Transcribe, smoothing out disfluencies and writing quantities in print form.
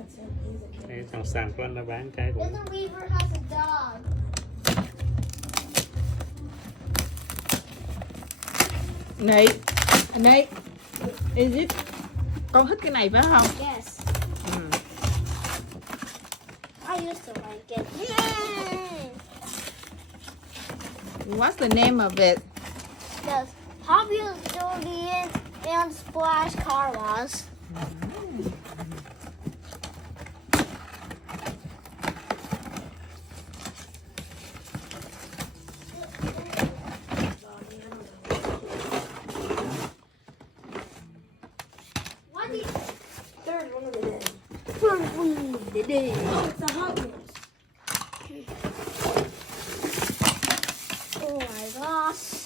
That's it. He's a kid. Đây thằng sàn con nó bán cái cũng Little Weaver has a dog. Nate, is it? Con thích cái này phải không? Yes. Ừ. I used to like it. Yay! What's the name of it? The Popular and Splash Car Wash. What did Third one of the day. the day? Oh, it's the Hot Wheels. Oh my gosh.